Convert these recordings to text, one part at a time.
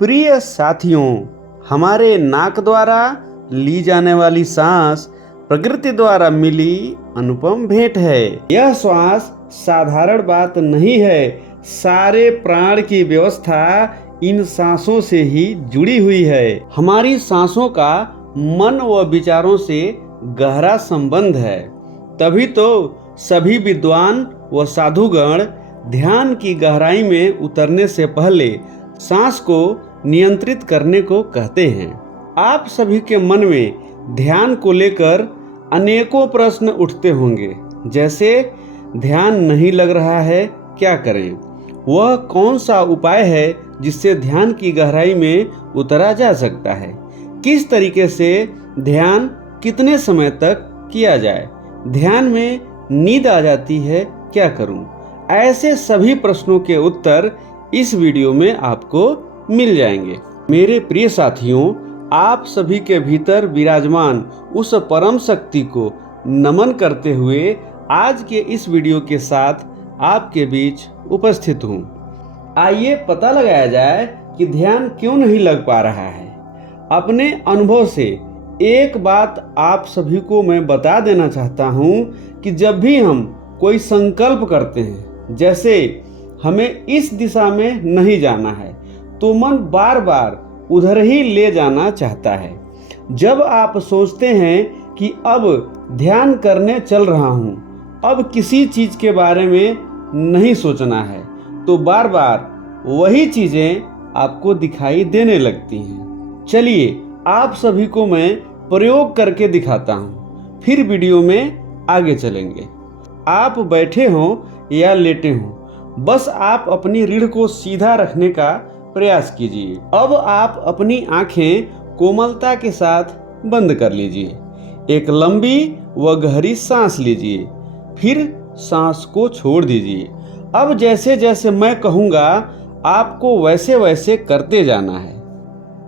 प्रिय साथियों, हमारे नाक द्वारा ली जाने वाली सांस प्रकृति द्वारा मिली अनुपम भेंट है। यह श्वास साधारण बात नहीं है। सारे प्राण की व्यवस्था इन सांसों से ही जुड़ी हुई है। हमारी सांसों का मन व विचारों से गहरा संबंध है। तभी तो सभी विद्वान व साधुगण ध्यान की गहराई में उतरने से पहले सांस को नियंत्रित करने को कहते हैं। आप सभी के मन में ध्यान को लेकर अनेकों प्रश्न उठते होंगे, जैसे ध्यान नहीं लग रहा है, क्या करें? वह कौन सा उपाय है जिससे ध्यान की गहराई में उतरा जा सकता है? किस तरीके से ध्यान कितने समय तक किया जाए? ध्यान में नींद आ जाती है, क्या करूं? ऐसे सभी प्रश्नों के उत्तर इस वीडियो में आपको मिल जाएंगे। मेरे प्रिय साथियों, आप सभी के भीतर विराजमान उस परम शक्ति को नमन करते हुए आज के इस वीडियो के साथ आपके बीच उपस्थित हूँ। आइए पता लगाया जाए कि ध्यान क्यों नहीं लग पा रहा है। अपने अनुभव से एक बात आप सभी को मैं बता देना चाहता हूँ कि जब भी हम कोई संकल्प करते हैं, जैसे हमें इस दिशा में नहीं जाना है, तो मन बार बार उधर ही ले जाना चाहता है। जब आप सोचते हैं कि अब ध्यान करने चल रहा हूँ, अब किसी चीज़ के बारे में नहीं सोचना है, तो बार बार वही चीज़ें आपको दिखाई देने लगती हैं। चलिए आप सभी को मैं प्रयोग करके दिखाता हूँ, फिर वीडियो में आगे चलेंगे। आप बैठे हों या लेटे हों, बस आप अपनी रीढ़ को सीधा रखने का प्रयास कीजिए। अब आप अपनी आंखें कोमलता के साथ बंद कर लीजिए। एक लंबी व गहरी सांस लीजिए, फिर सांस को छोड़ दीजिए। अब जैसे जैसे मैं कहूँगा आपको वैसे वैसे करते जाना है।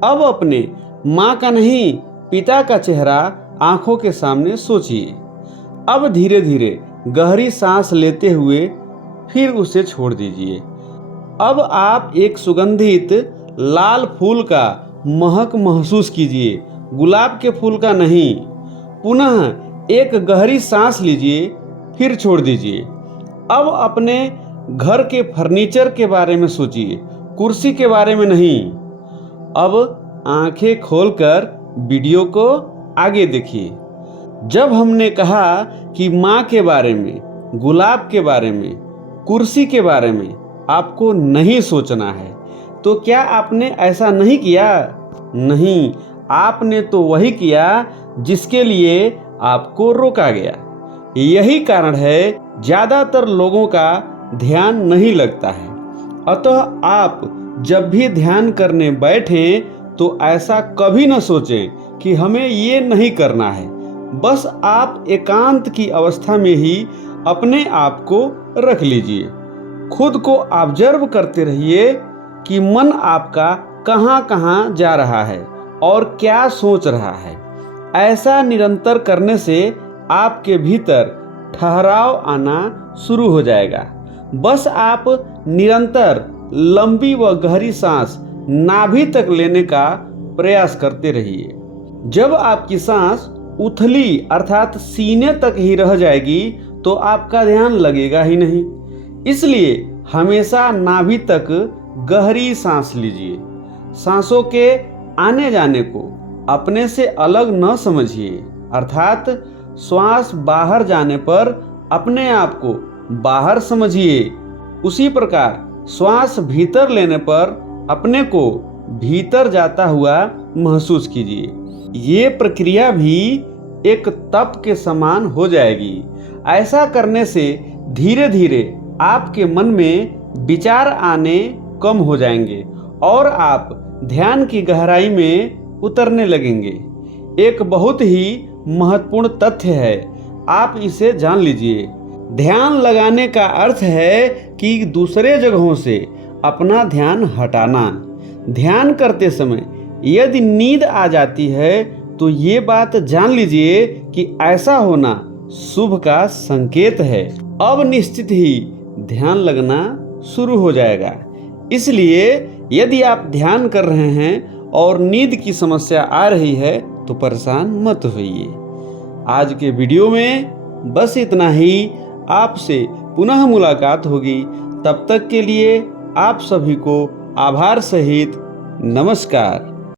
अब अपने माँ का नहीं, पिता का चेहरा आंखों के सामने सोचिए। अब धीरे धीरे गहरी सांस लेते हुए फिर उसे छोड़ दीजिए। अब आप एक सुगंधित लाल फूल का महक महसूस कीजिए, गुलाब के फूल का नहीं। पुनः एक गहरी सांस लीजिए, फिर छोड़ दीजिए। अब अपने घर के फर्नीचर के बारे में सोचिए, कुर्सी के बारे में नहीं। अब आंखें खोलकर वीडियो को आगे देखिए। जब हमने कहा कि माँ के बारे में, गुलाब के बारे में, कुर्सी के बारे में आपको नहीं सोचना है, तो क्या आपने ऐसा नहीं किया? नहीं, आपने तो वही किया जिसके लिए आपको रोका गया। यही कारण है ज़्यादातर लोगों का ध्यान नहीं लगता है। अतः आप जब भी ध्यान करने बैठें तो ऐसा कभी न सोचें कि हमें ये नहीं करना है। बस आप एकांत की अवस्था में ही अपने आप को रख लीजिए। खुद को ऑब्जर्व करते रहिए कि मन आपका कहाँ कहाँ जा रहा है और क्या सोच रहा है। ऐसा निरंतर करने से आपके भीतर ठहराव आना शुरू हो जाएगा। बस आप निरंतर लंबी व गहरी सांस नाभि तक लेने का प्रयास करते रहिए। जब आपकी सांस उथली अर्थात सीने तक ही रह जाएगी तो आपका ध्यान लगेगा ही नहीं। इसलिए हमेशा नाभि तक गहरी सांस लीजिए। सांसों के आने जाने को अपने से अलग न समझिए, अर्थात श्वास बाहर जाने पर अपने आप को बाहर समझिए। उसी प्रकार श्वास भीतर लेने पर अपने को भीतर जाता हुआ महसूस कीजिए। ये प्रक्रिया भी एक तप के समान हो जाएगी। ऐसा करने से धीरे धीरे आपके मन में विचार आने कम हो जाएंगे और आप ध्यान की गहराई में उतरने लगेंगे। एक बहुत ही महत्वपूर्ण तथ्य है, आप इसे जान लीजिए। ध्यान लगाने का अर्थ है कि दूसरे जगहों से अपना ध्यान हटाना। ध्यान करते समय यदि नींद आ जाती है तो ये बात जान लीजिए कि ऐसा होना शुभ का संकेत है। अब निश्चित ही ध्यान लगना शुरू हो जाएगा। इसलिए यदि आप ध्यान कर रहे हैं और नींद की समस्या आ रही है तो परेशान मत होइए। आज के वीडियो में बस इतना ही। आपसे पुनः मुलाकात होगी। तब तक के लिए आप सभी को आभार सहित नमस्कार।